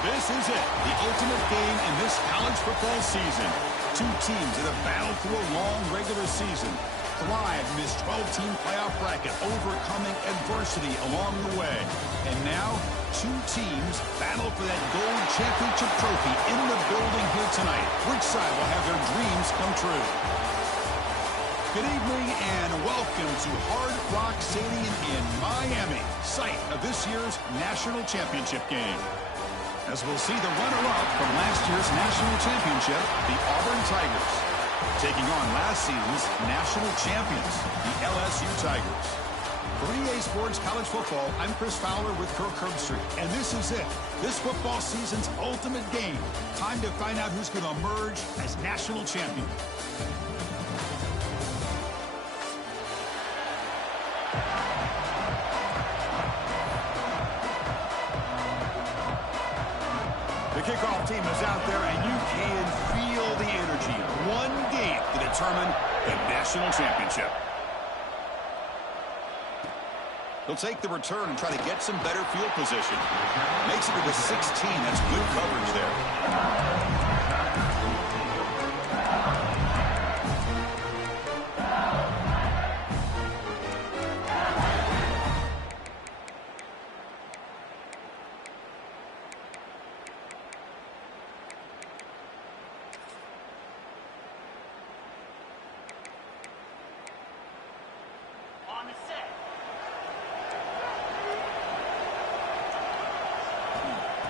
This is it, the ultimate game in this college football season. Two teams that have battled through a long regular season, thrived in this 12-team playoff bracket, overcoming adversity along the way. And now, two teams battle for that gold championship trophy in the building here tonight. Which side will have their dreams come true? Good evening and welcome to Hard Rock Stadium in Miami, site of this year's national championship game. As we'll see the runner-up from last year's national championship, the Auburn Tigers, taking on last season's national champions, the LSU Tigers. For EA Sports College Football, I'm Chris Fowler with Kirk Herbstreit, and this is it, this football season's ultimate game. Time to find out who's going to emerge as national champion. The kickoff team is out there, and you can feel the energy. One game to determine the national championship. He'll take the return and try to get some better field position. Makes it to the 16. That's good coverage there.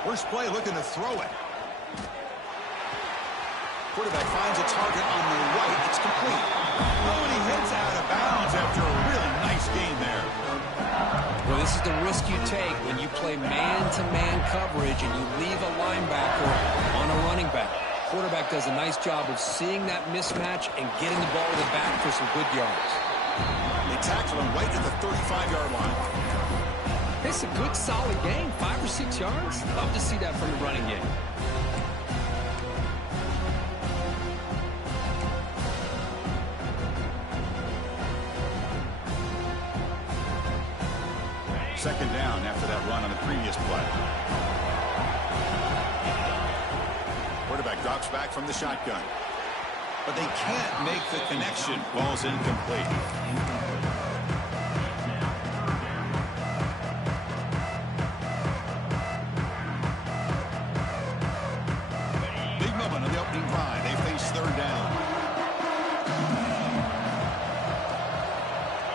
First play, looking to throw it. Quarterback finds a target on the right. It's complete. Oh, and he heads out of bounds after a really nice gain there. Well, this is the risk you take when you play man-to-man coverage and you leave a linebacker on a running back. Quarterback does a nice job of seeing that mismatch and getting the ball to the back for some good yards. They tackle him right at the 35-yard line. It's a good, solid game, 5 or 6 yards. Love to see that from the running game. Second down after that run on the previous play. Quarterback drops back from the shotgun. But they can't make the connection. Ball's incomplete.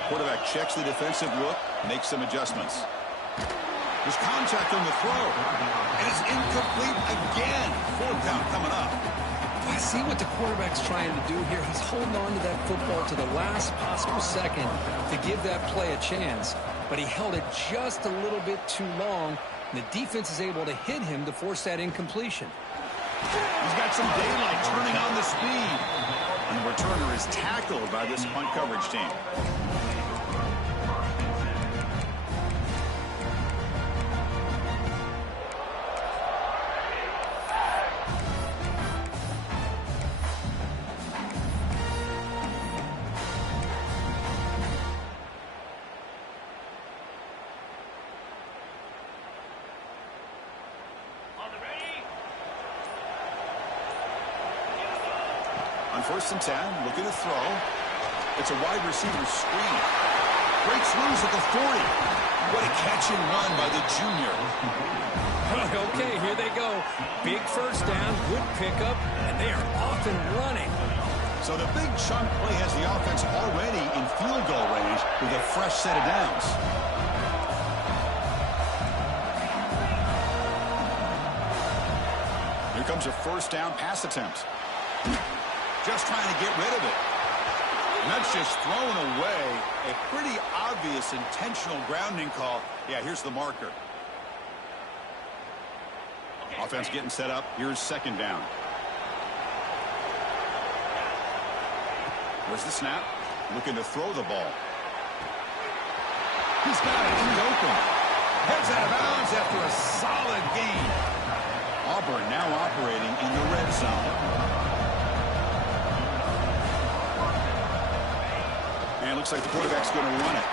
Quarterback checks the defensive look, makes some adjustments. There's contact on the throw. And it's incomplete again. Fourth down coming up. I see what the quarterback's trying to do here. He's holding on to that football to the last possible second to give that play a chance. But he held it just a little bit too long. And the defense is able to hit him to force that incompletion. He's got some daylight turning on the speed. And the returner is tackled by this punt coverage team. On 1st and 10, looking to throw. It's a wide receiver screen. Breaks loose at the 40. What a catch and run by the junior. Okay, here they go. Big first down, good pickup, and they are off and running. So the big chunk play has the offense already in field goal range with a fresh set of downs. Here comes a first down pass attempt. Just trying to get rid of it. And that's just thrown away. A pretty obvious intentional grounding call. Yeah, here's the marker. Offense getting set up. Here's second down. Where's the snap? Looking to throw the ball. He's got it in the open. Heads out of bounds after a solid gain. Auburn now operating in the red zone. And it looks like the quarterback's going to run it.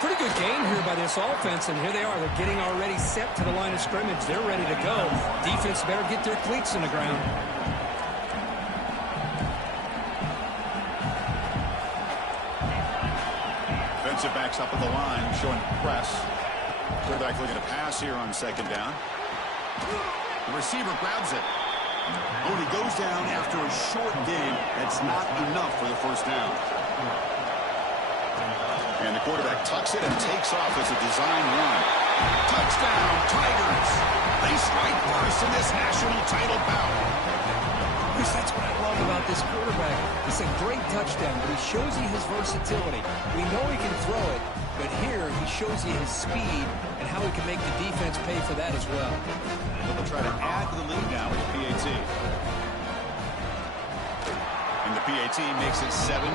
Pretty good game here by this offense, and here they are. They're getting already set to the line of scrimmage. They're ready to go. Defense better get their cleats in the ground. Defensive backs up at the line, showing press. Quarterback looking to pass here on second down. The receiver grabs it. Oh, and he goes down after a short game. That's not enough for the first down. And the quarterback tucks it and takes off as a design run. Touchdown, Tigers! They strike first in this national title bout. Chris, that's what I love about this quarterback. It's a great touchdown, but he shows you his versatility. We know he can throw it, but here he shows you his speed and how he can make the defense pay for that as well. They'll try to add to the lead now with the PAT. And the PAT makes it 7-0.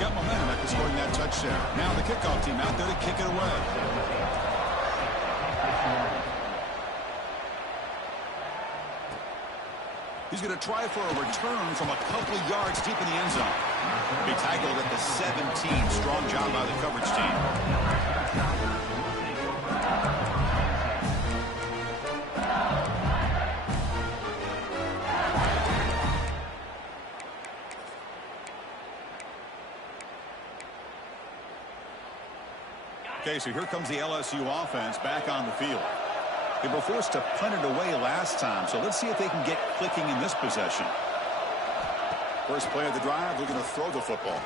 Got momentum after scoring that touchdown. Now the kickoff team out there to kick it away. He's going to try for a return from a couple of yards deep in the end zone. Be tackled at the 17. Strong job by the coverage team. Okay, so here comes the LSU offense back on the field. They were forced to punt it away last time, so let's see if they can get clicking in this possession. First play of the drive, looking to throw the football.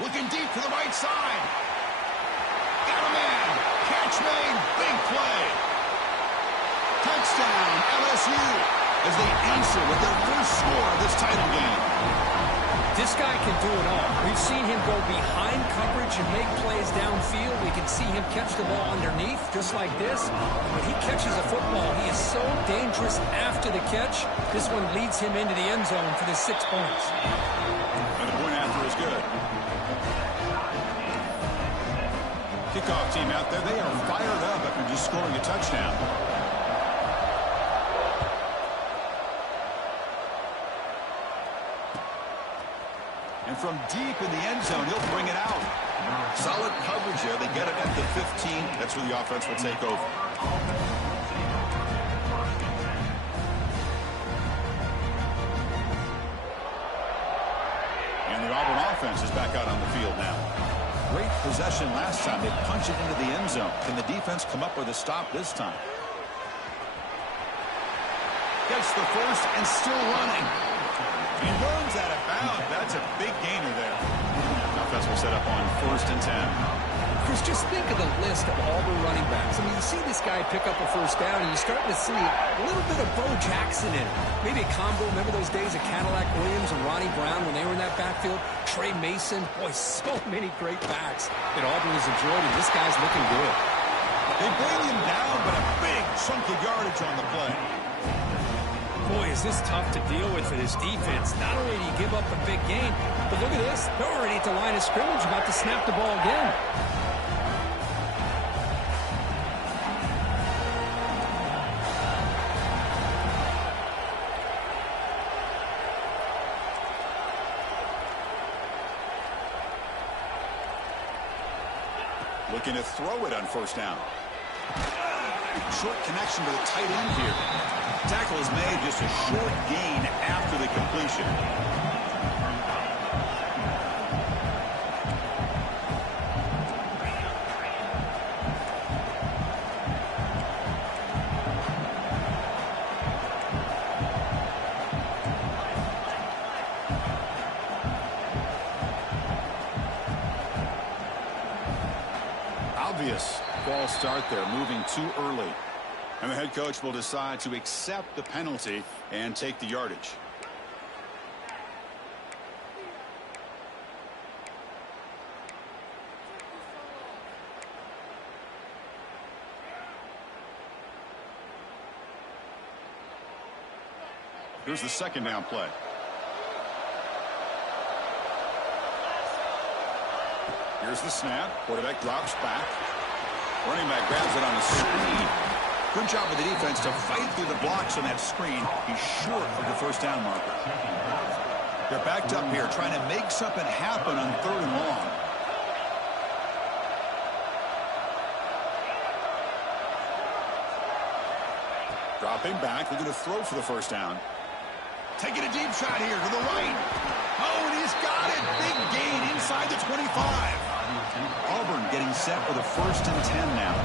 Looking deep to the right side. Got a man. Catch made. Big play. Touchdown, LSU, as they answer with their first score of this title game. This guy can do it all. We've seen him go behind coverage and make plays downfield. We can see him catch the ball underneath, just like this. When he catches a football, he is so dangerous after the catch. This one leads him into the end zone for the 6 points. And the point after is good. Kickoff team out there, they are fired up after just scoring a touchdown. And from deep in the end zone, he'll bring it out. Solid coverage there. They get it at the 15. That's where the offense will take over. And the Auburn offense is back out on the field now. Great possession last time. They punch it into the end zone. Can the defense come up with a stop this time? Gets the first and still running. He runs out of bounds. That's a big gainer there. Offense will set up on 1st and 10. Chris, just think of the list of Auburn running backs. I mean, you see this guy pick up a first down, and you're starting to see a little bit of Bo Jackson in it. Maybe a combo. Remember those days of Cadillac Williams and Ronnie Brown when they were in that backfield? Trey Mason. Boy, so many great backs that Auburn has enjoyed, and this guy's looking good. They bring him down, but a big chunk of yardage on the play. Boy, is this tough to deal with for this defense. Not only do you give up a big gain, but look at this. They're already at the line of scrimmage, about to snap the ball again. Looking to throw it on first down. Short connection to the tight end here. Tackle is made, just a short gain after the completion. Obvious false start there, moving too early. And the head coach will decide to accept the penalty and take the yardage. Here's the second down play. Here's the snap. Quarterback drops back. Running back grabs it on the screen. Good job with the defense to fight through the blocks on that screen. He's short of the first down marker. They're backed up here trying to make something happen on 3rd and long. Dropping back, they're going to throw for the first down. Taking a deep shot here to the right. Oh, and he's got it. Big gain inside the 25. Auburn getting set for the 1st and 10 now.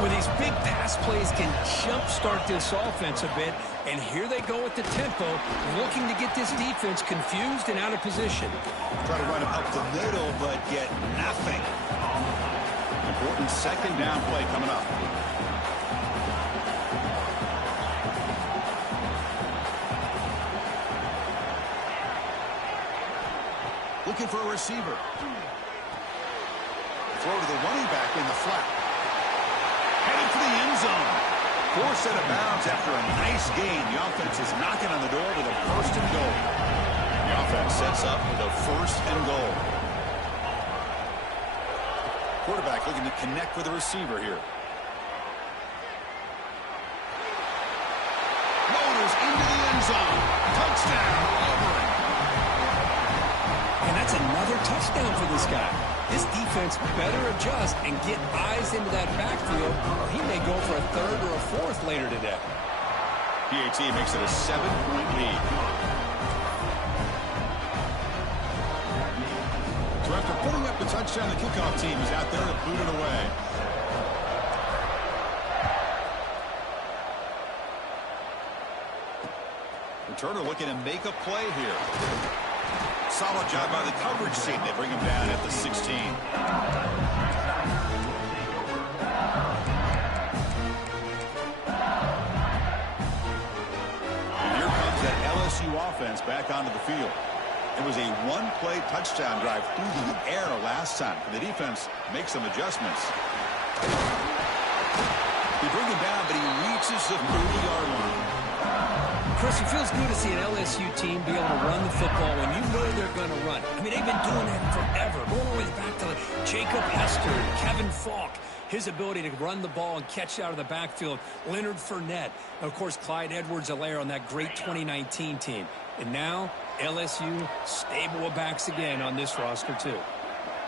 Well, these big pass plays can jumpstart this offense a bit, and here they go at the tempo, looking to get this defense confused and out of position. Try to run it up the middle, but get nothing. Important 2nd down play coming up. Looking for a receiver. Throw to the running back in the flat. Headed for the end zone. Forced out of bounds after a nice gain. The offense is knocking on the door with a 1st and goal. The offense sets up with a 1st and goal. Quarterback looking to connect with the receiver here. Motors into the end zone. Touchdown, Auburn. And that's another touchdown for this guy. This defense better adjust and get eyes into that backfield, or he may go for a 3rd or a 4th later today. PAT makes it a 7-point lead. So after putting up the touchdown, the kickoff team is out there to boot it away. Returner looking to make a play here. Solid job by the coverage team. They bring him down at the 16. And here comes that LSU offense back onto the field. It was a 1-play touchdown drive through the air last time. The defense makes some adjustments. They bring him down, but he reaches the 30-yard line. Chris, it feels good to see an LSU team be able to run the football when you know they're going to run. I mean, they've been doing that forever, going all the way back to Jacob Hester, Kevin Falk, his ability to run the ball and catch out of the backfield, Leonard Fournette, and of course, Clyde Edwards-Helaire on that great 2019 team. And now, LSU stable of backs again on this roster, too.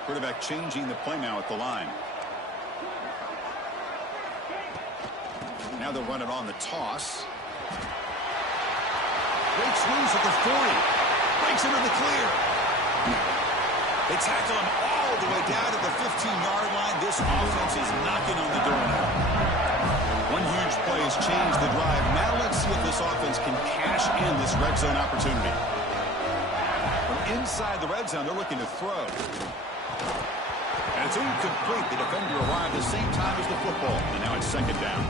Quarterback changing the play now at the line. Now they'll run it on the toss. Breaks loose at the 40. Breaks into the clear. They tackle him all the way down to the 15-yard line. This offense is knocking on the door now. One huge play has changed the drive. Now let's see if this offense can cash in this red zone opportunity. From inside the red zone, they're looking to throw. And it's incomplete. The defender arrived at the same time as the football. And now it's 2nd down.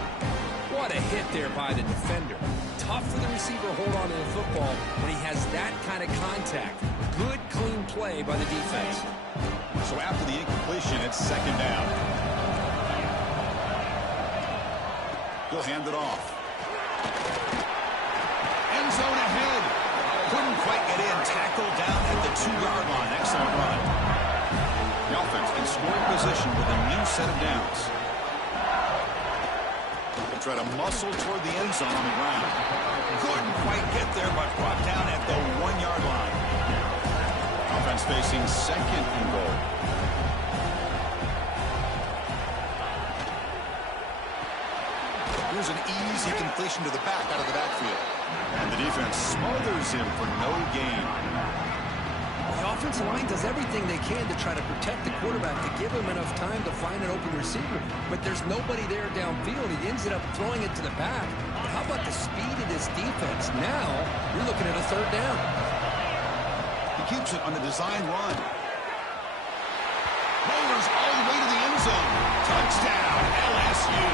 What a hit there by the defender. Tough for the receiver to hold on to the football when he has that kind of contact. Good, clean play by the defense. So after the incompletion, it's 2nd down. He'll hand it off. End zone ahead. Couldn't quite get in. Tackled down at the 2-yard line. Excellent run. The offense in scoring position with a new set of downs. Try to muscle toward the end zone on the ground. Couldn't quite get there, but brought down at the 1-yard line. Offense facing 2nd and goal. Here's an easy completion to the back out of the backfield. And the defense smothers him for no gain. The offensive line does everything they can to try to protect the quarterback to give him enough time to find an open receiver. But there's nobody there downfield. He ends up throwing it to the back. But how about the speed of this defense? Now, you're looking at a 3rd down. He keeps it on the design run. Bowlers all the way to the end zone. Touchdown, LSU.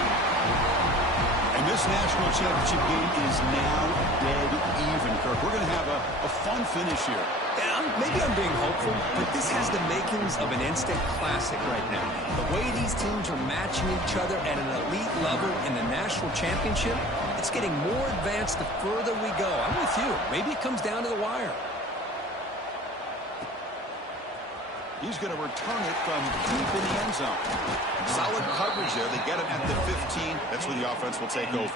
And this national championship game is now dead even, Kirk. We're going to have a fun finish here. Yeah, maybe I'm being hopeful, but this has the makings of an instant classic right now. The way these teams are matching each other at an elite level in the national championship, it's getting more advanced the further we go. I'm with you. Maybe it comes down to the wire. He's going to return it from deep in the end zone. Solid coverage there. They get him at the 15. That's where the offense will take over.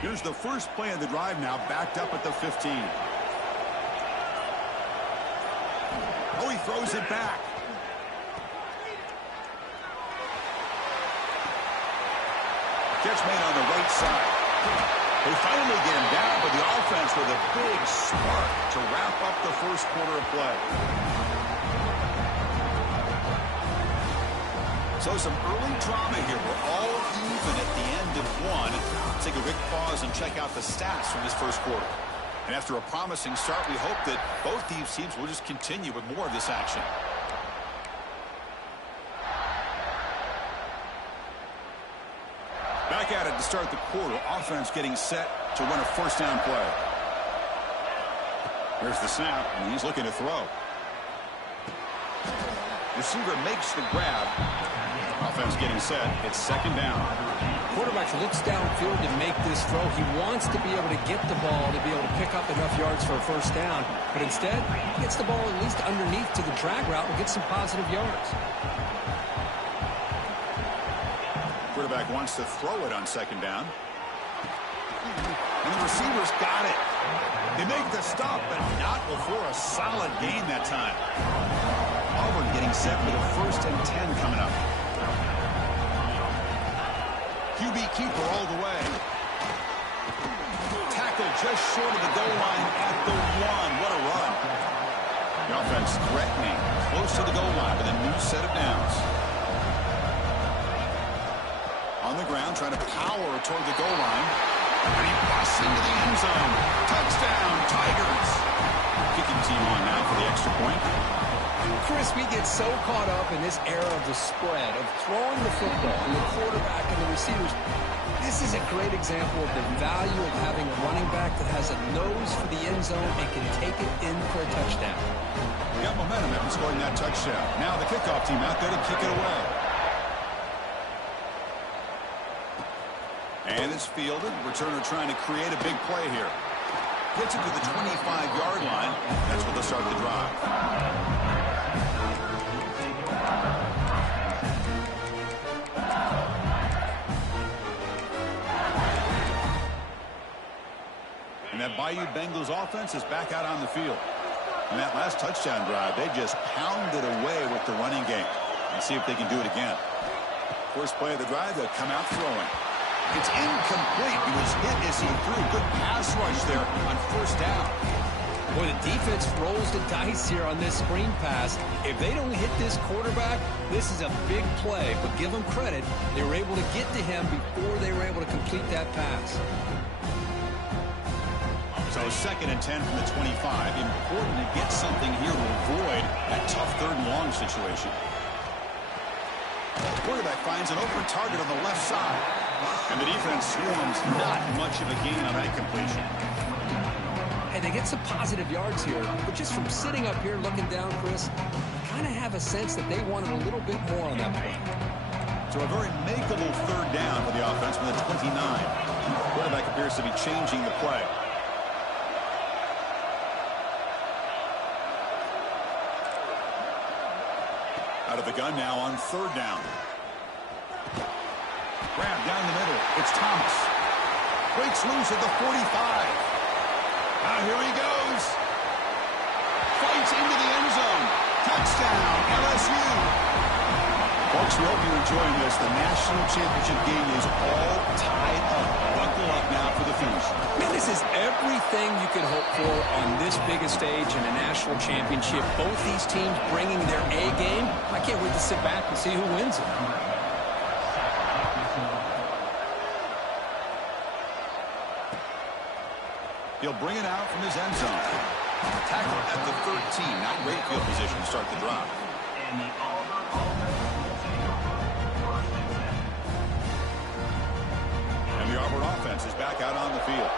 Here's the first play of the drive now, backed up at the 15. Oh, he throws it back. Catch made on the right side. They finally get him down, but the offense with a big spark to wrap up the first quarter of play. So some early drama here. We're all even at the end of one. Let's take a quick pause and check out the stats from this first quarter. And after a promising start, we hope that both these teams will just continue with more of this action. Back at it to start the quarter. Offense getting set to run a first down play. Here's the snap, and he's looking to throw. Receiver makes the grab. Offense getting set. It's second down. Quarterback looks downfield to make this throw. He wants to be able to get the ball to be able to pick up enough yards for a first down. But instead, he gets the ball at least underneath to the drag route and gets some positive yards. Quarterback wants to throw it on second down. And the receiver's got it. They make the stop, but not before a solid gain that time. Auburn getting set with a first and 10 coming up. QB keeper all the way. Tackle just short of the goal line at the 1. What a run. The offense threatening close to the goal line with a new set of downs. On the ground, trying to power toward the goal line. And he busts into the end zone. Touchdown, Tigers. Kicking team on now for the extra point. Chris, we get so caught up in this era of the spread, of throwing the football, and the quarterback and the receivers. This is a great example of the value of having a running back that has a nose for the end zone and can take it in for a touchdown. We got momentum after scoring that touchdown. Now the kickoff team out there to kick it away. And it's fielded. Returner trying to create a big play here. Gets it to the 25-yard line. That's where they'll start the drive. And that Bayou Bengals offense is back out on the field. And that last touchdown drive, they just pounded away with the running game. And see if they can do it again. First play of the drive, they'll come out throwing. It's incomplete. He was hit as he threw. Good pass rush there on first down. Boy, the defense rolls the dice here on this screen pass. If they don't hit this quarterback, this is a big play. But give them credit. They were able to get to him before they were able to complete that pass. So second and 10 from the 25. Important to get something here to avoid that tough third and long situation. The quarterback finds an open target on the left side. And the defense swarms not much of a gain on that completion. Hey, they get some positive yards here. But just from sitting up here looking down, Chris, I kind of have a sense that they wanted a little bit more on that play. So a very makeable third down for the offense from the 29. The quarterback appears to be changing the play. Out of the gun now on third down. Grab down the middle. It's Thomas. Breaks loose at the 45. Now here he goes. Fights into the end zone. Touchdown, LSU. Folks, we hope you're enjoying this. The national championship game is all tied up. Buckle up now for the finish. Man, this is everything you could hope for on this biggest stage in a national championship. Both these teams bringing their A game. I can't wait to sit back and see who wins it. He'll bring it out from his end zone. Tackle at the 13. Not great field position to start the drive. And the Auburn offense is back out on the field.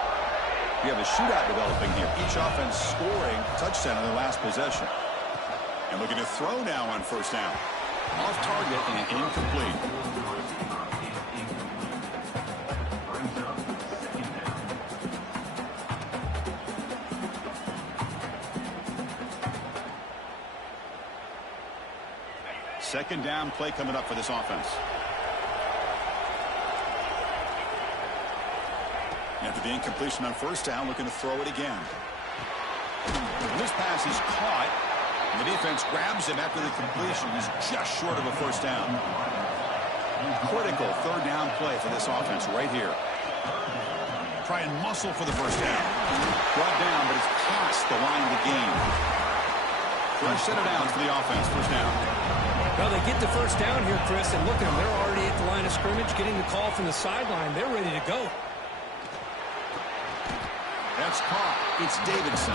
We have a shootout developing here. Each offense scoring a touchdown in their last possession. And looking to throw now on first down. Off target and incomplete. Second down play coming up for this offense. After the incompletion on first down, looking to throw it again. And this pass is caught. And the defense grabs him after the completion. He's just short of a first down. Critical third down play for this offense right here. Try and muscle for the first down. Brought down, but it's past the line of the game. Fresh set of downs for the offense. First down. Well, they get the first down here, Chris, and look at them. They're already at the line of scrimmage, getting the call from the sideline. They're ready to go. That's caught. It's Davidson.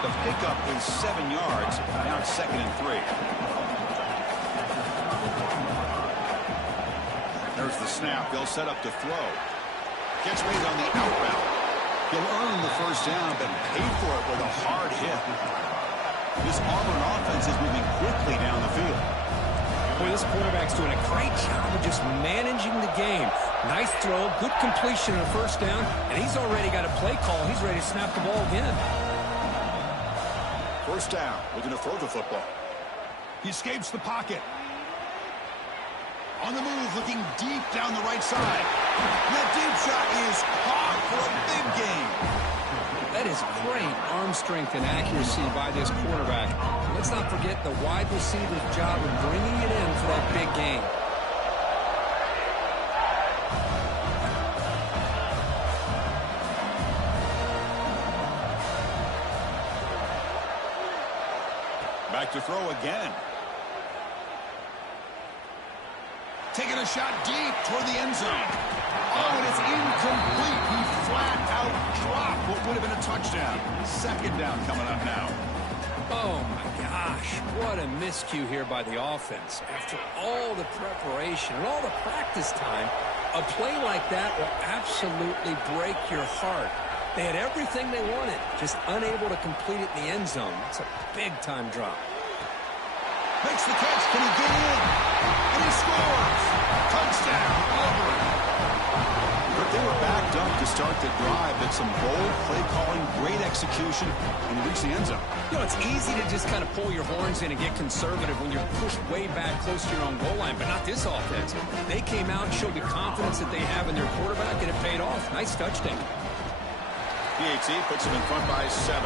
The pickup is 7 yards. Now it's 2nd and 3. There's the snap. They'll set up to throw. Gets made on the out route. He'll earn the first down, but pay for it with a hard hit. This Auburn offense is moving quickly down the field. Boy, this quarterback's doing a great job of just managing the game. Nice throw, good completion on first down, and he's already got a play call. He's ready to snap the ball again. First down, looking to throw the football. He escapes the pocket. On the move, looking deep down the right side. That deep shot is caught for a big gain. That is great arm strength and accuracy by this quarterback. Let's not forget the wide receiver's job of bringing it in for that big gain. Back to throw again. Taking a shot deep toward the end zone. Oh, and it's incomplete. He flat out dropped what would have been a touchdown. Second down coming up now. Oh, my gosh. What a miscue here by the offense. After all the preparation and all the practice time, a play like that will absolutely break your heart. They had everything they wanted, just unable to complete it in the end zone. It's a big-time drop. Makes the catch. Can he get in? And he scores. Touchdown, Auburn. But they were backed up to start the drive. But some bold play calling, great execution, and he reached the end zone. You know, it's easy to just kind of pull your horns in and get conservative when you're pushed way back close to your own goal line, but not this offense. They came out and showed the confidence that they have in their quarterback, and it paid off. Nice touchdown. PAT puts him in front by 7.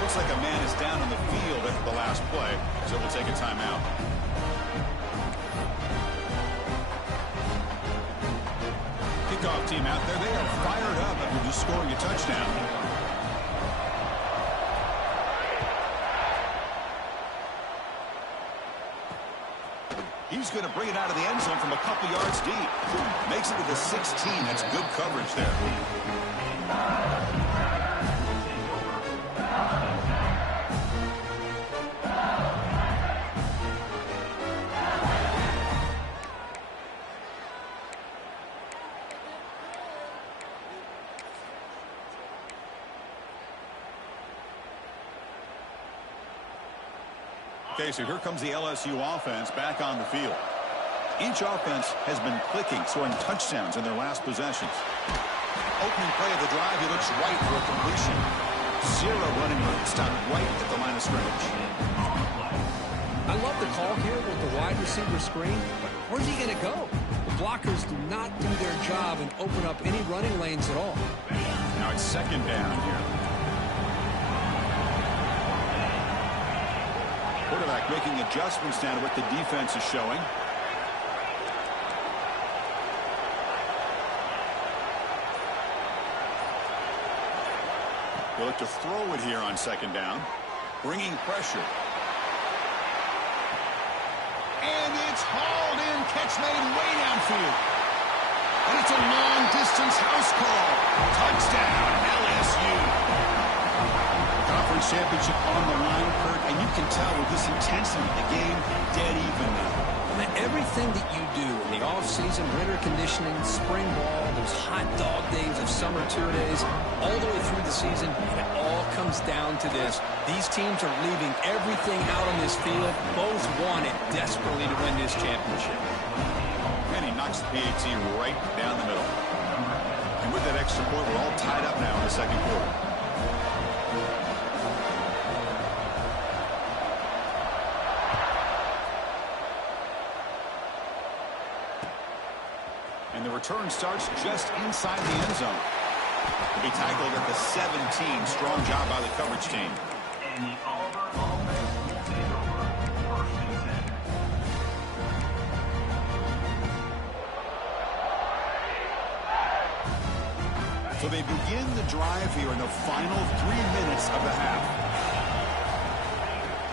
Looks like a man is down on the field after the last play, so we'll take a timeout. Kickoff team out there. They are fired up after just scoring a touchdown. He's going to bring it out of the end zone from a couple yards deep. Makes it to the 16. That's good coverage there. Okay, so here comes the LSU offense back on the field. Each offense has been clicking, scoring touchdowns in their last possessions. Opening play of the drive, he looks right for a completion. 0 running room, stopped right at the line of scrimmage. I love the call here with the wide receiver screen, but where's he going to go? The blockers do not do their job and open up any running lanes at all. Now it's second down here. Quarterback making adjustments now to what the defense is showing. They'll look to throw it here on second down. Bringing pressure. And it's hauled in. Catch made way downfield. And it's a long-distance house call. Touchdown, LSU. Conference conference championship on the line, Kurt, and you can tell with this intensity, the game dead even now. Everything that you do in the offseason, winter conditioning, spring ball, those hot dog days of summer two-days, all the way through the season, and it all comes down to this. These teams are leaving everything out on this field. Both want it desperately to win this championship. And he knocks the PAT right down the middle. And with that extra point, we're all tied up now in the second quarter. And the return starts just inside the end zone. To be tackled at the 17. Strong job by the coverage team. And the Auburn offense will take over 1st and 10. So they begin the drive here in the final 3 minutes of the half.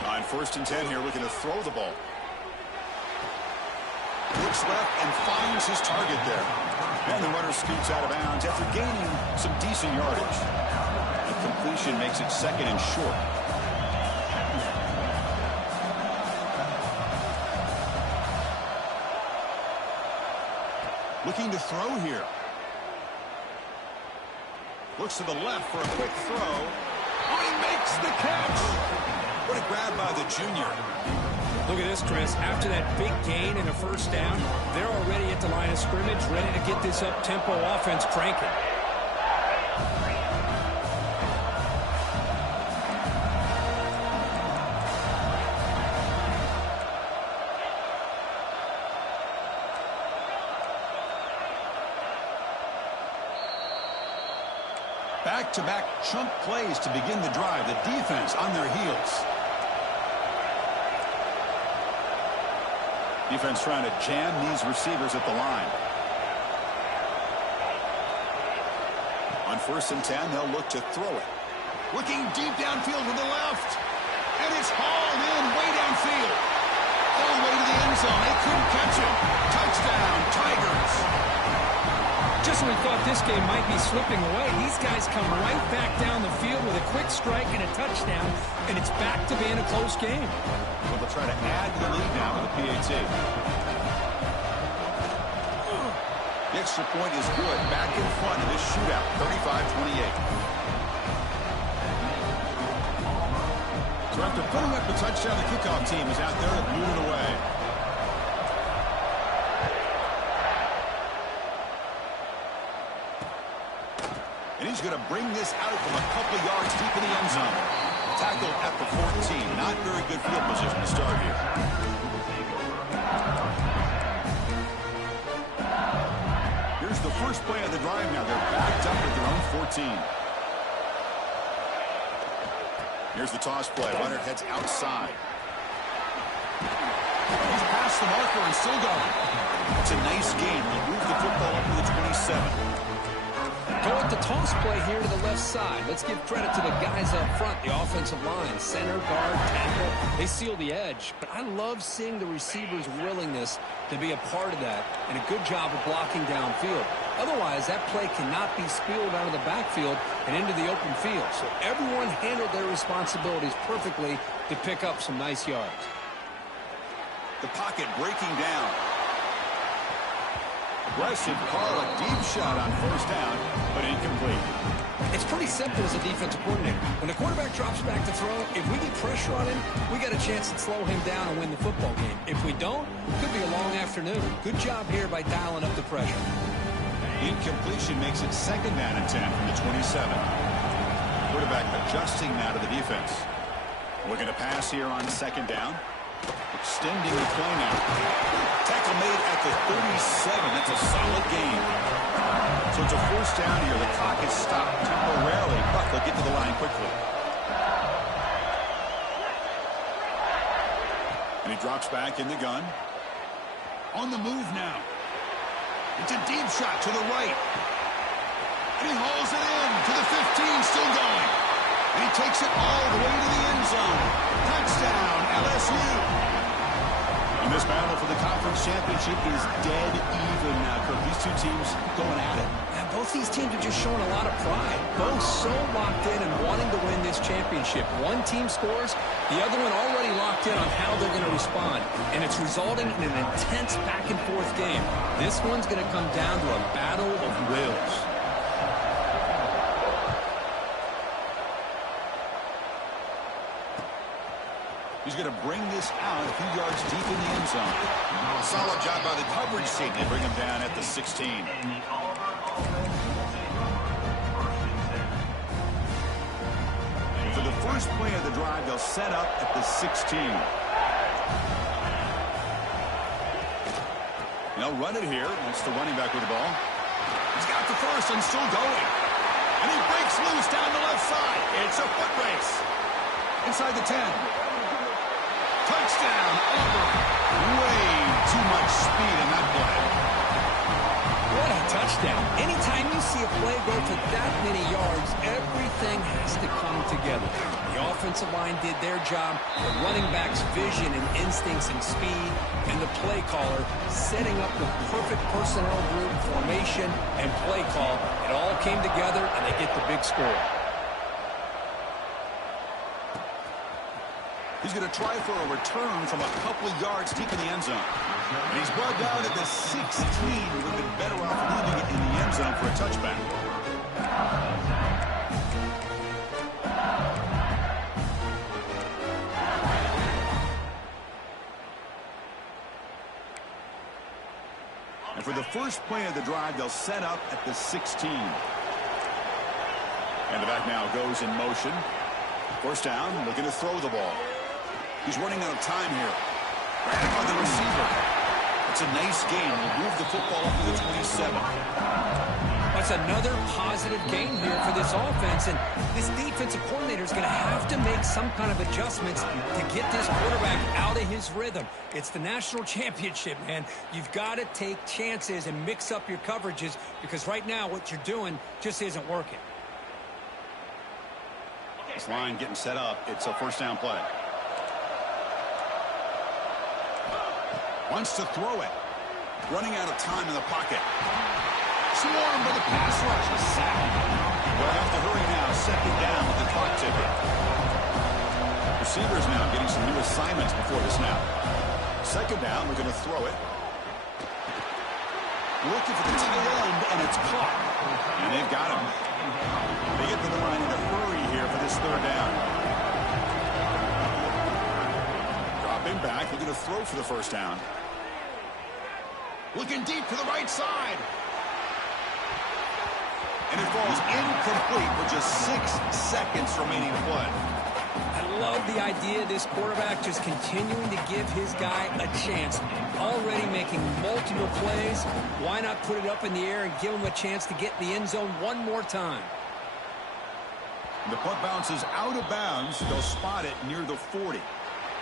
On 1st and 10 here, looking to throw the ball. Looks left and finds his target there. And the runner scoots out of bounds after gaining some decent yardage. The completion makes it 2nd and short. Looking to throw here. Looks to the left for a quick throw. Oh, he makes the catch. What a grab by the junior. Look at this, Chris. After that big gain and a 1st down, they're already at the line of scrimmage, ready to get this up-tempo offense cranking. Back-to-back chunk plays to begin the drive. The defense on their heels. Defense trying to jam these receivers at the line. On 1st and 10, they'll look to throw it. Looking deep downfield to the left. And it's hauled in way downfield. All the way to the end zone. They couldn't catch him. Touchdown, Tigers. Just when we thought this game might be slipping away, these guys come right back down the field with a quick strike and a touchdown, and it's back to being a close game. Well, they'll try to add to the lead now with the PAT. The extra point is good. Back in front of this shootout, 35-28. So after putting up the touchdown, the kickoff team is out there to move it away. And he's going to bring this out from a couple yards deep in the end zone. Tackled at the 14. Not very good field position to start here. Here's the first play of the drive now. They're backed up at their own 14. Here's the toss play. Runner heads outside. He's past the marker and still going. It's a nice game. He moved the football up to the 27. Go with the toss play here to the left side. Let's give credit to the guys up front, the offensive line, center, guard, tackle. They seal the edge. But I love seeing the receiver's willingness to be a part of that and a good job of blocking downfield. Otherwise, that play cannot be spilled out of the backfield and into the open field. So everyone handled their responsibilities perfectly to pick up some nice yards. The pocket breaking down. Aggressive call, a deep shot on 1st down, but incomplete. It's pretty simple as a defensive coordinator. When the quarterback drops back to throw, if we get pressure on him, we got a chance to slow him down and win the football game. If we don't, it could be a long afternoon. Good job here by dialing up the pressure. Incompletion makes it 2nd down and 10 from the 27. Quarterback adjusting now to the defense. Looking to pass here on 2nd down. Extending the play now. Tackle made at the 37. That's a solid gain. So it's a 1st down here. The clock is stopped temporarily, but they'll get to the line quickly. And he drops back in the gun. On the move now. It's a deep shot to the right. And he hauls it in to the 15, still going. And he takes it all the way to the end zone. Touchdown, LSU. And this battle for the conference championship is dead even now, Kirk. These two teams going at it. both these teams are just showing a lot of pride. Both so locked in and wanting to win this championship. One team scores, the other one already locked in on how they're going to respond. And it's resulting in an intense back-and-forth game. This one's going to come down to a battle of wills. He's going to bring this out a few yards deep in the end zone. Solid job by the coverage team. They bring him down at the 16. And the Auburn offense will take over 1st and 10. For the first play of the drive, they'll set up at the 16. They'll run it here. That's the running back with the ball. He's got the first and still going. And he breaks loose down the left side. It's a foot race. Inside the 10. Touchdown, Auburn. Way too much speed in that play. What a touchdown. Anytime you see a play go for that many yards, everything has to come together. The offensive line did their job, the running back's vision and instincts and speed, and the play caller setting up the perfect personnel group, formation, and play call. It all came together, and they get the big score. He's going to try for a return from a couple of yards deep in the end zone. And he's brought down at the 16. Would have been better off leaving it in the end zone for a touchback. And for the first play of the drive, they'll set up at the 16. And the back now goes in motion. First down, looking to throw the ball. He's running out of time here. Right on the receiver. It's a nice game. We'll move the football up to the 27. That's another positive game here for this offense, and this defensive coordinator is going to have to make some kind of adjustments to get this quarterback out of his rhythm. It's the national championship, man. You've got to take chances and mix up your coverages because right now what you're doing just isn't working. This line getting set up. It's a first down play. Wants to throw it. Running out of time in the pocket. Swarmed by the pass rush. A sack. They'll have to hurry now. Second down with the clock ticking. Receivers now getting some new assignments before the snap. Second down. We're going to throw it. Looking for the tight end, and it's caught. And they've got him. They get to the line in a hurry here for this third down. Dropping back, looking to throw for the first down. Looking deep to the right side. And it falls incomplete with just 6 seconds remaining to play. I love the idea of this quarterback just continuing to give his guy a chance. Already making multiple plays. Why not put it up in the air and give him a chance to get in the end zone one more time? The punt bounces out of bounds. They'll spot it near the 40.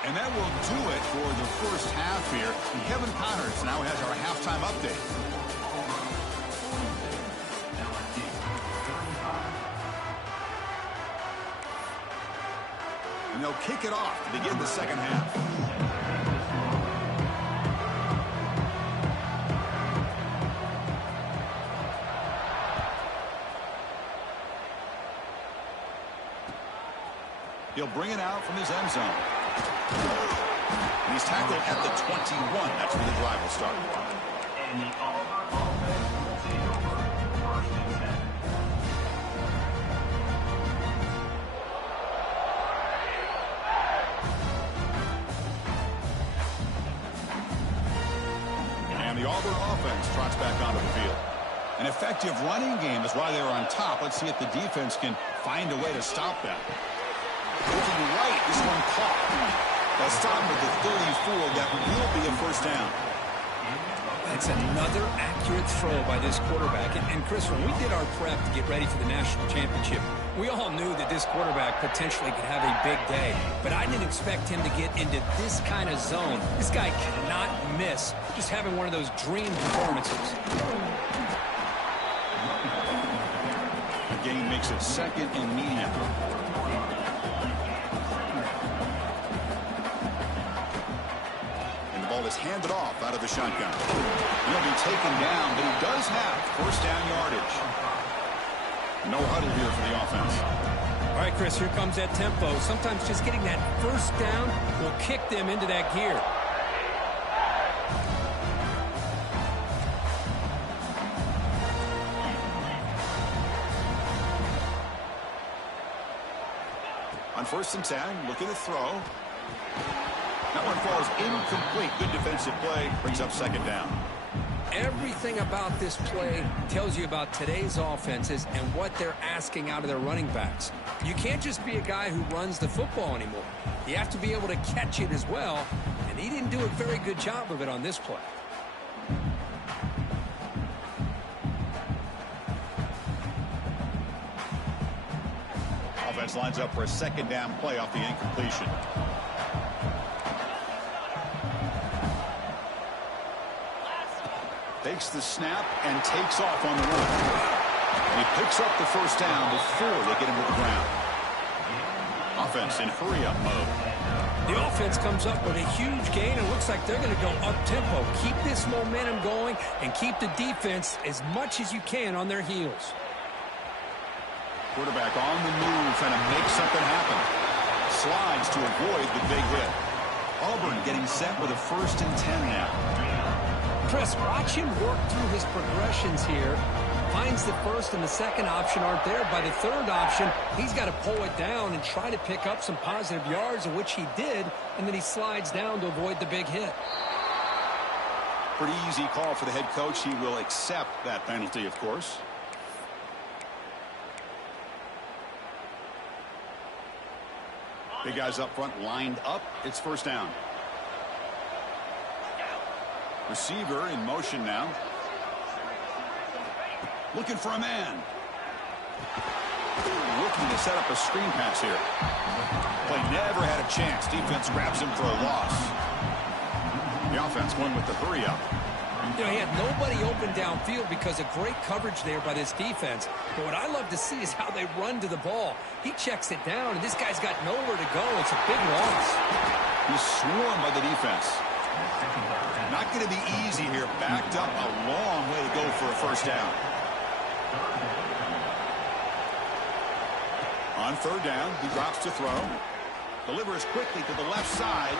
And that will do it for the first half here. And Kevin Connors now has our halftime update. And they'll kick it off to begin the second half. He'll bring it out from his end zone. And he's tackled at the 21. That's where the drive will start. And the Auburn offense will take over 1st and 10. And the Auburn offense trots back onto the field. An effective running game is why they're on top. Let's see if the defense can find a way to stop that. Looking right, this one caught. They'll stop with the 34. That will be a first down. It's another accurate throw by this quarterback. And Chris, when we did our prep to get ready for the national championship, we all knew that this quarterback potentially could have a big day. But I didn't expect him to get into this kind of zone. This guy cannot miss. Just having one of those dream performances. The game makes it second and medium. Is handed off out of the shotgun. He'll be taken down, but he does have first down yardage. No huddle here for the offense. All right, Chris, here comes that tempo. Sometimes just getting that first down will kick them into that gear. On 1st and 10, looking to throw. That one falls incomplete. Good defensive play. Brings up 2nd down. Everything about this play tells you about today's offenses and what they're asking out of their running backs. You can't just be a guy who runs the football anymore. You have to be able to catch it as well, and he didn't do a very good job of it on this play. Offense lines up for a 2nd down play off the incompletion. Takes the snap and takes off on the run. And he picks up the 1st down before they get him to the ground. Offense in hurry-up mode. The offense comes up with a huge gain, and looks like they're going to go up-tempo. Keep this momentum going and keep the defense as much as you can on their heels. Quarterback on the move, trying to make something happen. Slides to avoid the big hit. Auburn getting set with a 1st and 10 now. Chris, watch him work through his progressions here. Finds the 1st and the 2nd option aren't there. By the 3rd option, he's got to pull it down and try to pick up some positive yards, of which he did, and then he slides down to avoid the big hit. Pretty easy call for the head coach. He will accept that penalty, of course. Big guys up front lined up. It's 1st down. Receiver in motion now. Looking for a man. Looking to set up a screen pass here. Play never had a chance. Defense grabs him for a loss. The offense going with the hurry up. You know, he had nobody open downfield because of great coverage there by this defense. But what I love to see is how they run to the ball. He checks it down, and this guy's got nowhere to go. It's a big loss. He's swarmed by the defense. Not going to be easy here. Backed up a long way to go for a 1st down. On 3rd down, he drops to throw. Delivers quickly to the left side.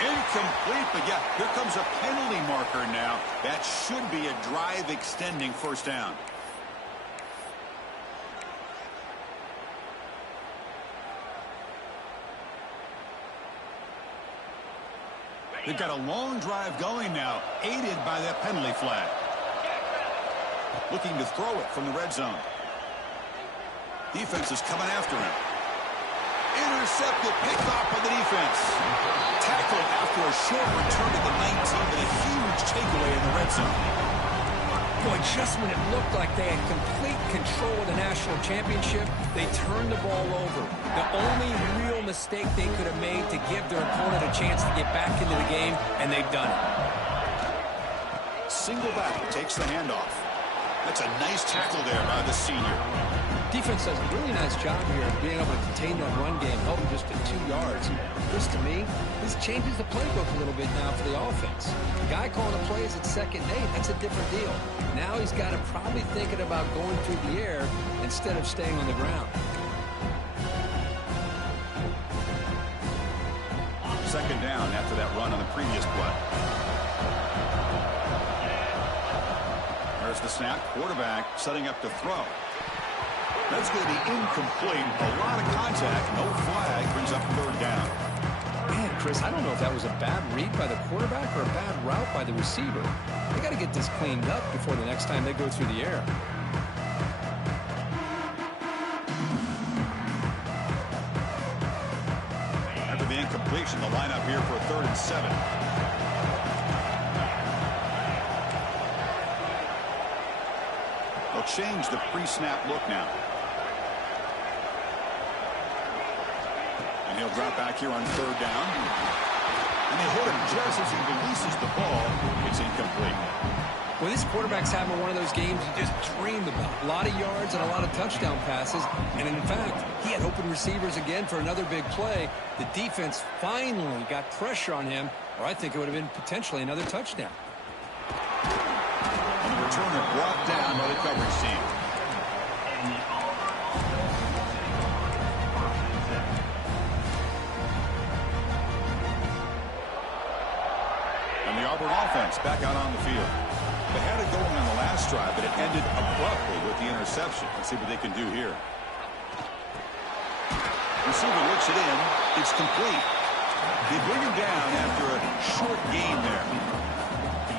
Incomplete, but yeah, here comes a penalty marker now. That should be a drive extending 1st down. They've got a long drive going now, aided by that penalty flag. Looking to throw it from the red zone. Defense is coming after him. Intercepted, picked off by the defense. Tackled after a short return to the 19, but a huge takeaway in the red zone. Boy, just when it looked like they had complete control of the national championship, they turned the ball over. The only real mistake they could have made to give their opponent a chance to get back into the game, and they've done it. Single back takes the handoff. That's a nice tackle there by the senior. Defense does a really nice job here of being able to contain that run game, held him just to 2 yards. This, to me, this changes the playbook a little bit now for the offense. The guy calling the plays at 2nd and 8, that's a different deal. Now he's got to probably thinking about going through the air instead of staying on the ground. 2nd down after that run on the previous play. There's the snap. Quarterback setting up to throw. That's going to be incomplete. A lot of contact. No flag. Brings up 3rd down. Man, Chris, I don't know if that was a bad read by the quarterback or a bad route by the receiver. They got to get this cleaned up before the next time they go through the air. After the incompletion, the lineup here for a 3rd and 7. They'll change the pre-snap look now. And he'll drop back here on 3rd down. And they hit him just as he releases the ball. It's incomplete. Well, this quarterback's having one of those games you just dreamed about. A lot of yards and a lot of touchdown passes. And in fact, he had open receivers again for another big play. The defense finally got pressure on him, or I think it would have been potentially another touchdown. And the returner brought down by the coverage team. Auburn offense back out on the field. They had it going on the last drive, but it ended abruptly with the interception. Let's see what they can do here. Receiver looks it in. It's complete. They bring him down after a short gain there.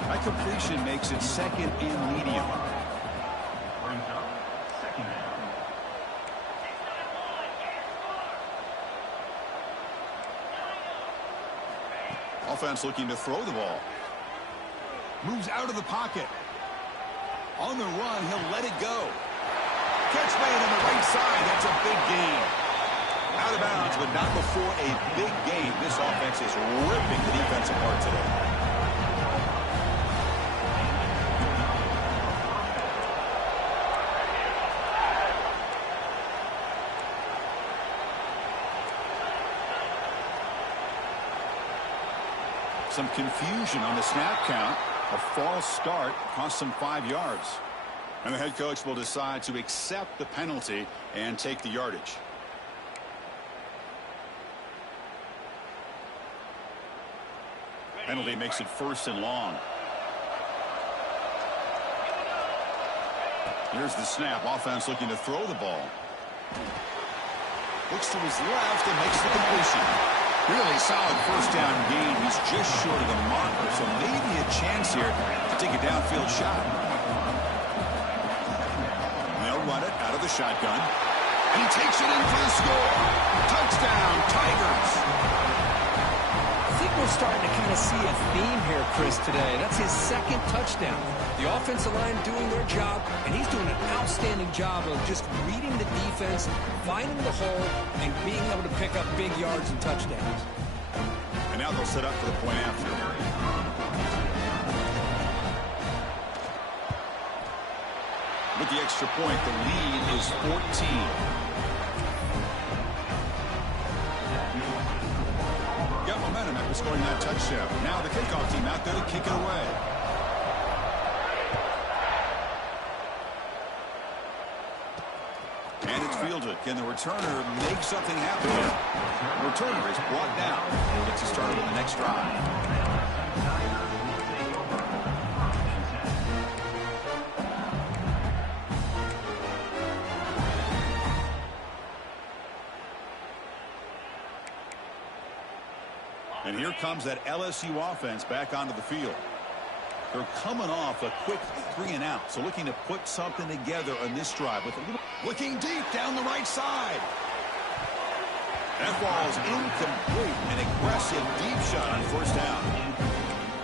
That completion makes it second and medium. Brings up second down. Offense looking to throw the ball. Moves out of the pocket. On the run, he'll let it go. Catch made on the right side. That's a big gain. Out of bounds, but not before a big game. This offense is ripping the defense apart today. Some confusion on the snap count. A false start cost them 5 yards. And the head coach will decide to accept the penalty and take the yardage. Penalty makes it 1st and long. Here's the snap. Offense looking to throw the ball. Looks to his left and makes the completion. Really solid 1st down gain. He's just short of the marker, so maybe a chance here to take a downfield shot. They'll run it out of the shotgun. And he takes it in for the score. Touchdown, Tigers. I think we're starting to kind of see a theme here, Chris, today. That's his 2nd touchdown. The offensive line doing their job, and he's doing an outstanding job of just reading the defense, finding the hole, and being able to pick up big yards and touchdowns. And now they'll set up for the point after. With the extra point, the lead is 14. Got momentum after scoring that touchdown. Now the kickoff team out there to kick it away. And it's fielded. Can the returner make something happen here? The returner is brought down. Gets us started on the next drive. And here comes that LSU offense back onto the field. They're coming off a quick 3-and-out, so looking to put something together on this drive with a little looking deep down the right side. That ball is incomplete. An aggressive deep shot on 1st down.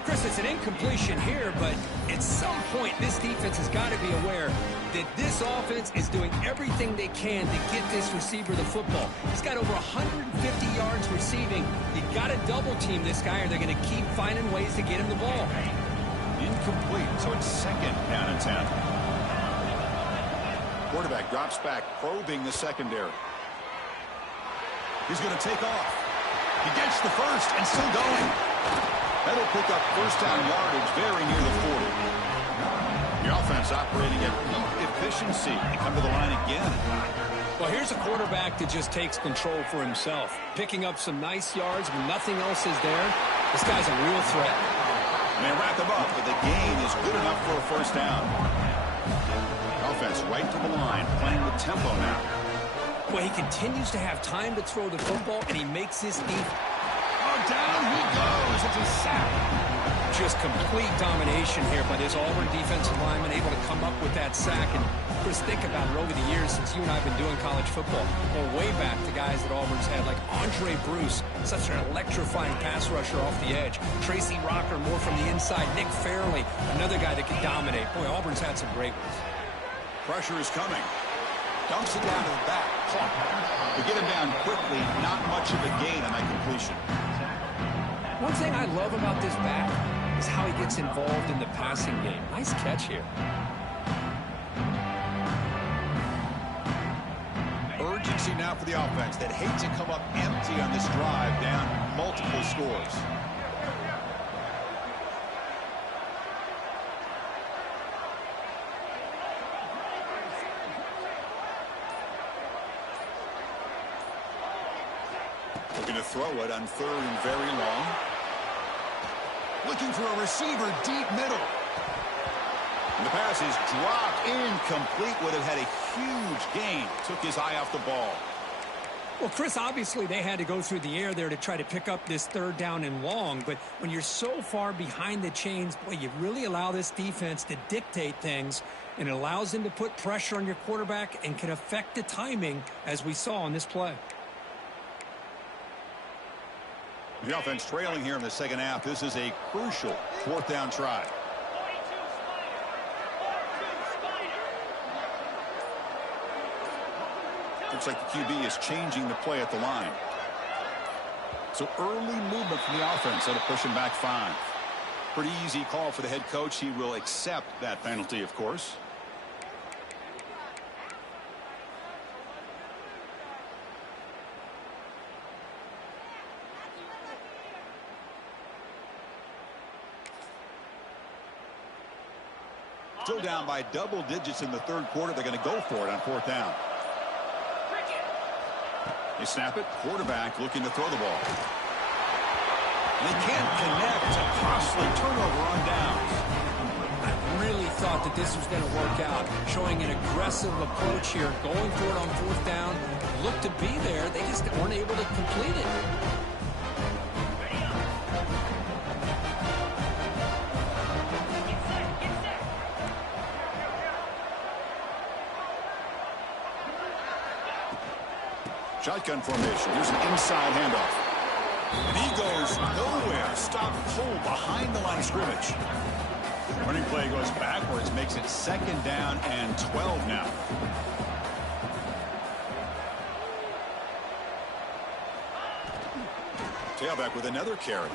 Chris, it's an incompletion here, but at some point this defense has got to be aware that this offense is doing everything they can to get this receiver the football. He's got over 150 yards receiving. You got to double team this guy or they're going to keep finding ways to get him the ball. Incomplete, so it's 2nd down and 10. Quarterback drops back, probing the secondary. He's going to take off. He gets the 1st and still going. That'll pick up 1st down yardage very near the 40. The offense operating at peak efficiency. They come to the line again. Well, here's a quarterback that just takes control for himself. Picking up some nice yards when nothing else is there. This guy's a real threat. And they wrap him up, but the gain is good enough for a 1st down. Offense right to the line, playing with tempo now. Well, he continues to have time to throw the football, and he makes his defense. Oh, down he goes. It's a sack. Just complete domination here by this Auburn defensive lineman, able to come up with that sack. And Chris, think about it over the years since you and I have been doing college football. Well, way back to guys that Auburn's had, like Andre Bruce, such an electrifying pass rusher off the edge. Tracy Rocker, more from the inside. Nick Fairley, another guy that can dominate. Boy, Auburn's had some great ones. Pressure is coming. Dumps it down to the back. Clock. To get him down quickly, not much of a gain on that completion. One thing I love about this back is how he gets involved in the passing game. Nice catch here. Urgency now for the offense that hate to come up empty on this drive, down multiple scores. Looking to throw it on 3rd and very long. Looking for a receiver deep middle. And the pass is dropped incomplete. Would have had a huge gain. Took his eye off the ball. Well, Chris, obviously they had to go through the air there to try to pick up this third down and long. But when you're so far behind the chains, boy, you really allow this defense to dictate things. And it allows them to put pressure on your quarterback and can affect the timing, as we saw on this play. The offense trailing here in the second half. This is a crucial fourth down try. Looks like the QB is changing the play at the line. So early movement from the offense. That'll push him back 5. Pretty easy call for the head coach. He will accept that penalty, of course. Still down by double digits in the third quarter. They're going to go for it on fourth down. They snap it. Quarterback looking to throw the ball. And they can't connect. A costly turnover on downs. I really thought that this was going to work out. Showing an aggressive approach here. Going for it on fourth down. Looked to be there. They just weren't able to complete it. Shotgun formation. Here's an inside handoff. And he goes nowhere. Stop cold behind the line of scrimmage. Running play goes backwards. Makes it second down and 12 now. Tailback with another carry.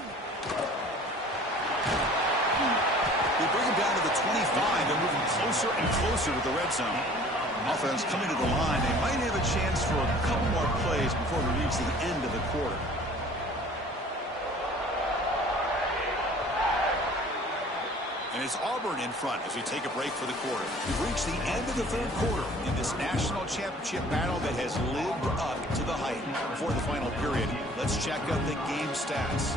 We bring him down to the 25 and moving closer and closer to the red zone. Offense coming to the line. They might have a chance for a couple more plays before we reach the end of the quarter. And it's Auburn in front as we take a break for the quarter. We've reached the end of the third quarter in this national championship battle that has lived up to the hype. Before the final period, let's check out the game stats.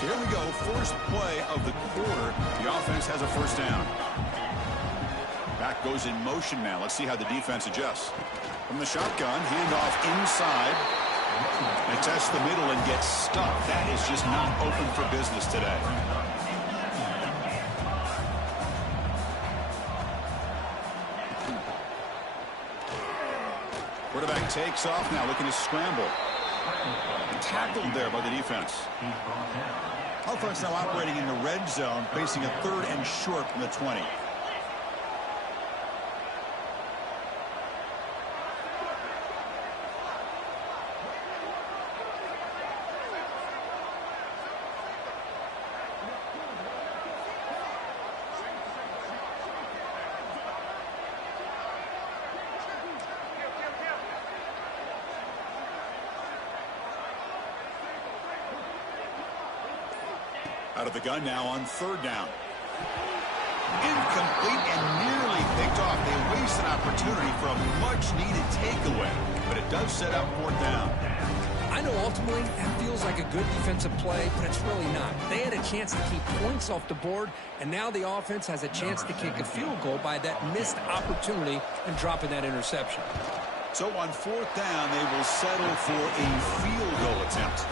So here we go. First play of the quarter. The offense has a first down. Back goes in motion now. Let's see how the defense adjusts. From the shotgun, handoff inside. They test the middle and get stuck. That is just not open for business today. Quarterback takes off now, looking to scramble. Tackled there by the defense. Offense now operating in the red zone, facing a third and short from the 20. Out of the gun now on third down. Incomplete and nearly picked off. They waste an opportunity for a much-needed takeaway, but it does set up fourth down. I know ultimately that feels like a good defensive play, but it's really not. They had a chance to keep points off the board, and now the offense has a chance to kick a field goal by that missed opportunity and dropping that interception. So on fourth down, they will settle for a field goal attempt.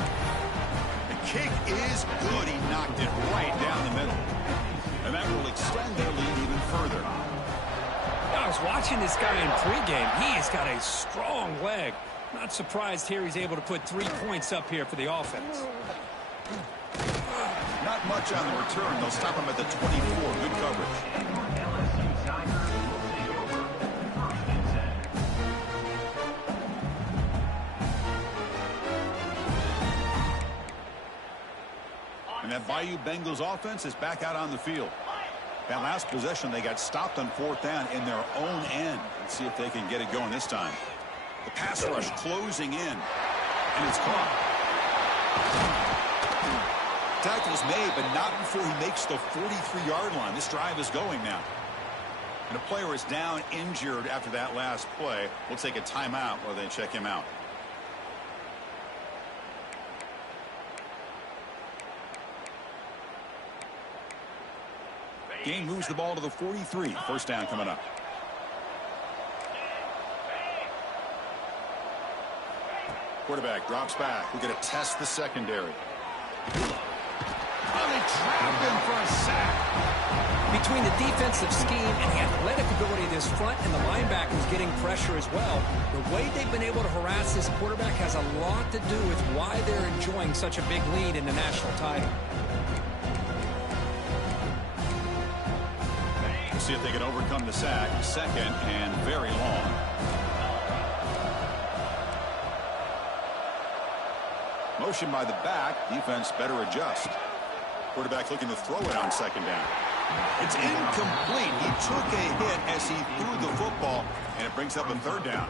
Kick is good. He knocked it right down the middle. And that will extend their lead even further. I was watching this guy in pregame. He has got a strong leg. Not surprised here he's able to put 3 points up here for the offense. Not much on the return. They'll stop him at the 24. Good coverage. And that Bayou Bengals offense is back out on the field. That last possession, they got stopped on fourth down in their own end. Let's see if they can get it going this time. The pass rush closing in. And it's caught. Tackle's made, but not before he makes the 43-yard line. This drive is going now. And a player is down injured after that last play. We'll take a timeout while they check him out. Game moves the ball to the 43. First down coming up. Quarterback drops back. We're going to test the secondary. Oh, they trapped him for a sack. Between the defensive scheme and the athletic ability of this front and the linebackers getting pressure as well, the way they've been able to harass this quarterback has a lot to do with why they're enjoying such a big lead in the national title. We'll see if they can overcome the sack. Second and very long. Motion by the back. Defense better adjust. Quarterback looking to throw it on second down. It's incomplete. He took a hit as he threw the football, and it brings up a third down.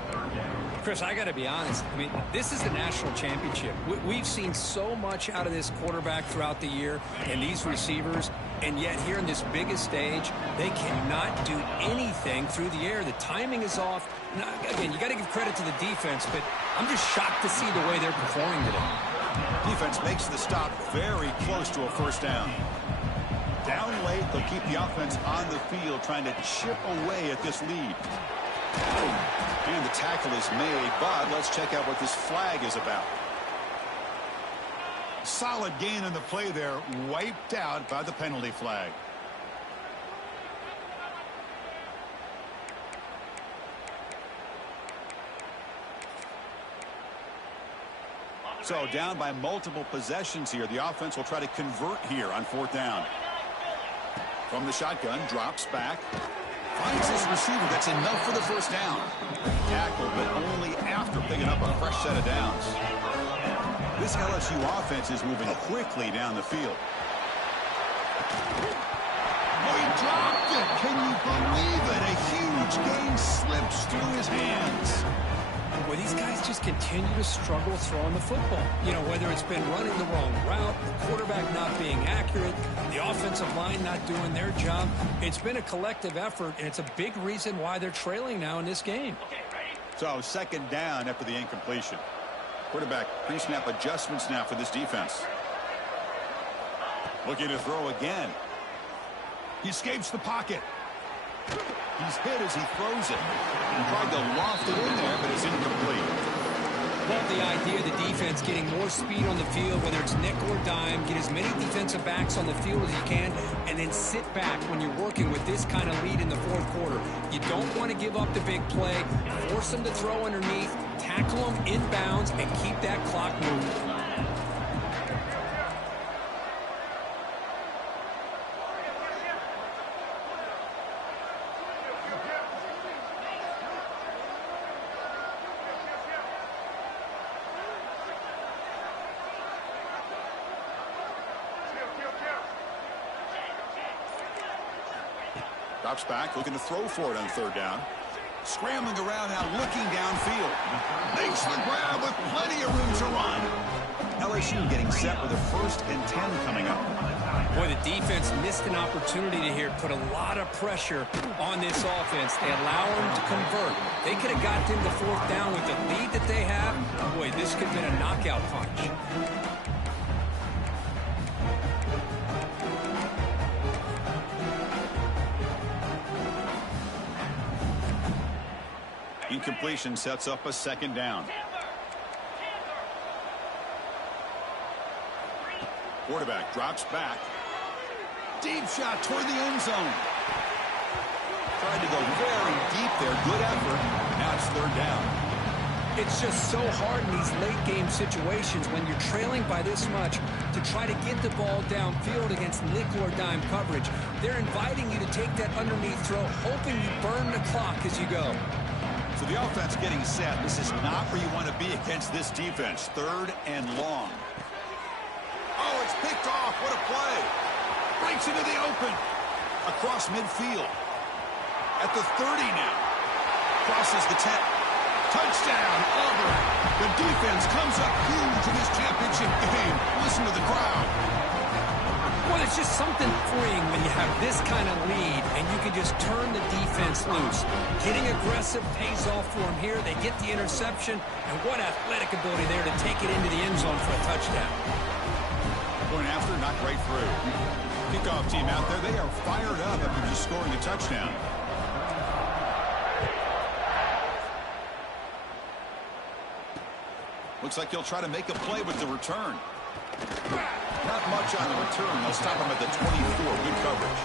Chris, I got to be honest. I mean, this is the national championship. We've seen so much out of this quarterback throughout the year and these receivers, and yet here in this biggest stage, they cannot do anything through the air. The timing is off. Now, again, you got to give credit to the defense, but I'm just shocked to see the way they're performing today. Defense makes the stop very close to a first down. Down late, they'll keep the offense on the field trying to chip away at this lead. And the tackle is made, but let's check out what this flag is about. Solid gain on the play there, wiped out by the penalty flag. So down by multiple possessions here. The offense will try to convert here on fourth down. From the shotgun, drops back. Finds his receiver. That's enough for the first down. Tackle, but only after picking up a fresh set of downs. This LSU offense is moving quickly down the field. Oh, he dropped it. Can you believe it? A huge gain slips through his hands. Boy, these guys just continue to struggle throwing the football. You know, whether it's been running the wrong route, the quarterback not being accurate, the offensive line not doing their job. It's been a collective effort, and it's a big reason why they're trailing now in this game. So second down after the incompletion. Quarterback pre-snap adjustments now for this defense. Looking to throw again. He escapes the pocket. He's hit as he throws it. He tried to loft it in there, but it's incomplete. Love the idea of the defense getting more speed on the field, whether it's nickel or dime, get as many defensive backs on the field as you can, and then sit back when you're working with this kind of lead in the fourth quarter. You don't want to give up the big play, force them to throw underneath, tackle them inbounds, and keep that clock moving. Drops back, looking to throw for it on third down. Scrambling around now, looking downfield. Makes the grab with plenty of room to run. LSU getting set with a 1st and 10 coming up. Boy, the defense missed an opportunity to here put a lot of pressure on this offense. They allow them to convert. They could have got them to fourth down with the lead that they have. Boy, this could have been a knockout punch. Incompletion sets up a second down. Quarterback drops back. Deep shot toward the end zone. Tried to go very deep there. Good effort. Now it's third down. It's just so hard in these late game situations when you're trailing by this much to try to get the ball downfield against nickel or dime coverage. They're inviting you to take that underneath throw, hoping you burn the clock as you go. So the offense getting set. This is not where you want to be against this defense. Third and long. Oh, it's picked off. What a play. Breaks into the open. Across midfield. At the 30 now. Crosses the 10. Touchdown, Auburn. The defense comes up huge in this championship game. Listen to the crowd. Well, it's just something freeing when you have this kind of lead and you can just turn the defense loose. Getting aggressive pays off for them here. They get the interception, and what athletic ability there to take it into the end zone for a touchdown. Going after, knocked right through. Kickoff team out there, they are fired up after just scoring a touchdown. Looks like he'll try to make a play with the return. Not much on the return. They'll stop him at the 24. Good coverage.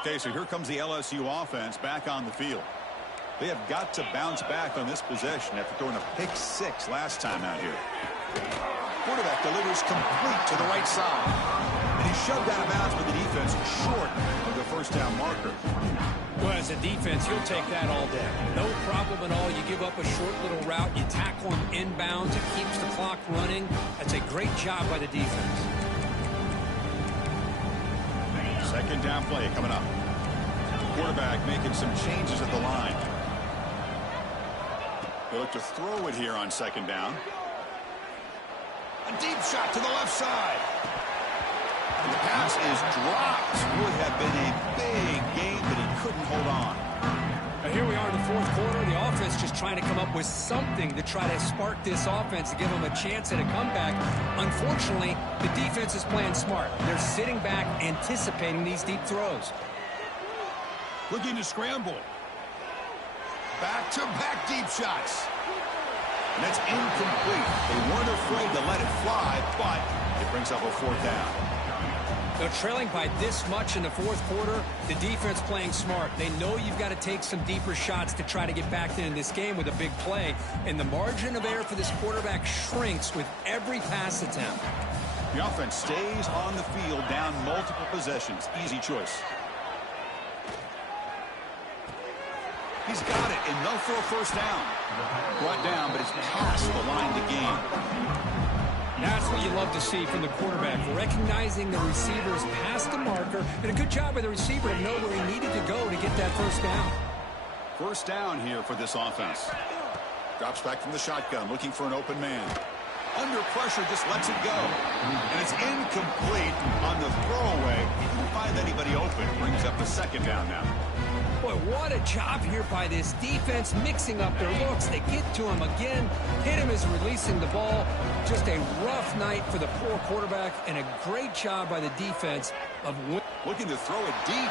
Okay, so here comes the LSU offense back on the field. They have got to bounce back on this possession after throwing a pick 6 last time out here. Quarterback delivers complete to the right side. And he's shoved out of bounds with the defense short of the first down marker. Well, as a defense, you'll take that all day. No problem at all. You give up a short little route. You tackle him inbounds. It keeps the clock running. That's a great job by the defense. Second down play coming up. Quarterback making some changes at the line. They look to throw it here on second down. A deep shot to the left side. And the pass is dropped. Would have been a big gain, but he couldn't hold on. Now here we are in the fourth quarter. The offense just trying to come up with something to try to spark this offense to give them a chance at a comeback. Unfortunately, the defense is playing smart. They're sitting back, anticipating these deep throws. Looking to scramble. Back-to-back deep shots. And that's incomplete. They weren't afraid to let it fly, but it brings up a fourth down. They're trailing by this much in the fourth quarter. The defense playing smart. They know you've got to take some deeper shots to try to get back in this game with a big play. And the margin of error for this quarterback shrinks with every pass attempt. The offense stays on the field down multiple possessions. Easy choice. He's got it, and they'll throw first down. Brought down, but it's past the line to gain. That's what you love to see from the quarterback, recognizing the receivers past the marker, and a good job by the receiver to know where he needed to go to get that first down. First down here for this offense. Drops back from the shotgun, looking for an open man. Under pressure, just lets it go. And it's incomplete on the throwaway. He didn't find anybody open. Brings up a second down now. Boy, what a job here by this defense, mixing up their looks. They get to him again, hit him as releasing the ball. Just a rough night for the poor quarterback, and a great job by the defense of looking to throw it deep.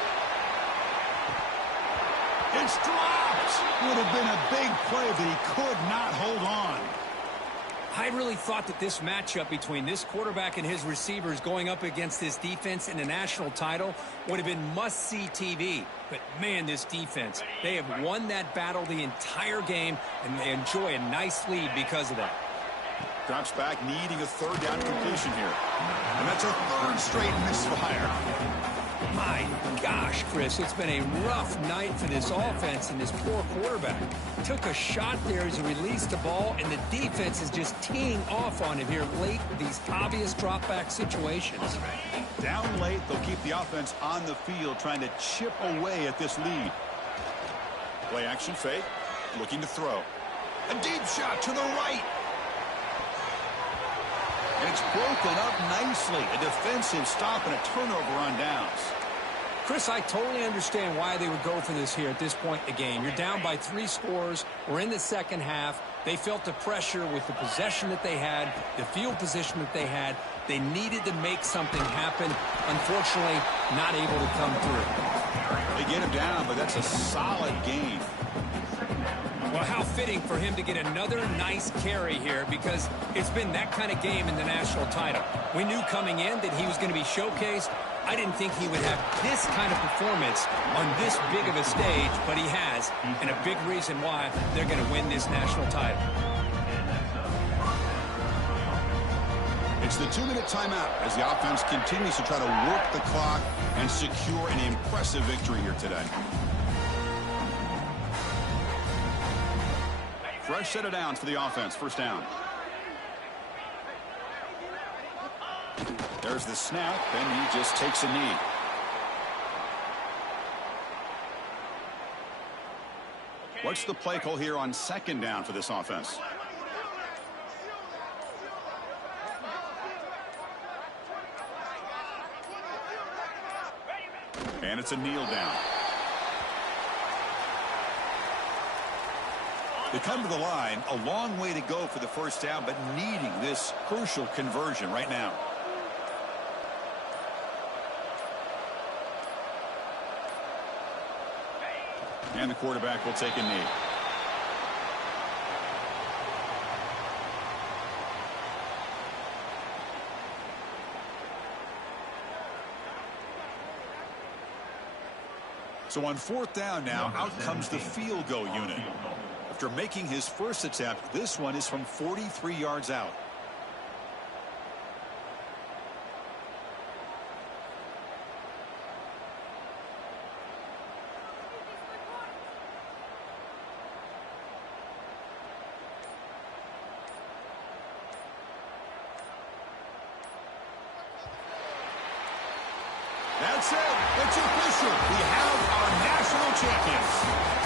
It's dropped. Would have been a big play, but he could not hold on. I really thought that this matchup between this quarterback and his receivers going up against this defense in the national title would have been must-see TV. But, man, this defense, they have won that battle the entire game, and they enjoy a nice lead because of that. Drops back, needing a third down completion here. And that's a third straight misfire. My gosh, Chris, it's been a rough night for this offense and this poor quarterback. Took a shot there as he released the ball, and the defense is just teeing off on him here late with these obvious drop-back situations. Down late, they'll keep the offense on the field trying to chip away at this lead. Play action fake, looking to throw. A deep shot to the right. And it's broken up nicely. A defensive stop and a turnover on downs. Chris, I totally understand why they would go for this here at this point in the game. You're down by 3 scores. We're in the second half. They felt the pressure with the possession that they had, the field position that they had. They needed to make something happen. Unfortunately, not able to come through. They get him down, but that's a solid gain. Well, how fitting for him to get another nice carry here, because it's been that kind of game in the national title. We knew coming in that he was going to be showcased. I didn't think he would have this kind of performance on this big of a stage, but he has, and a big reason why they're going to win this national title. It's the 2-minute timeout as the offense continues to try to work the clock and secure an impressive victory here today. Fresh set of downs for the offense. First down. There's the snap, and he just takes a knee. What's the play call here on second down for this offense? And it's a kneel down. They come to the line, a long way to go for the first down, but needing this crucial conversion right now. And the quarterback will take a knee. So on fourth down now, out comes the field goal unit. After making his first attempt, this one is from 43 yards out. That's it. It's official. We have our national champions.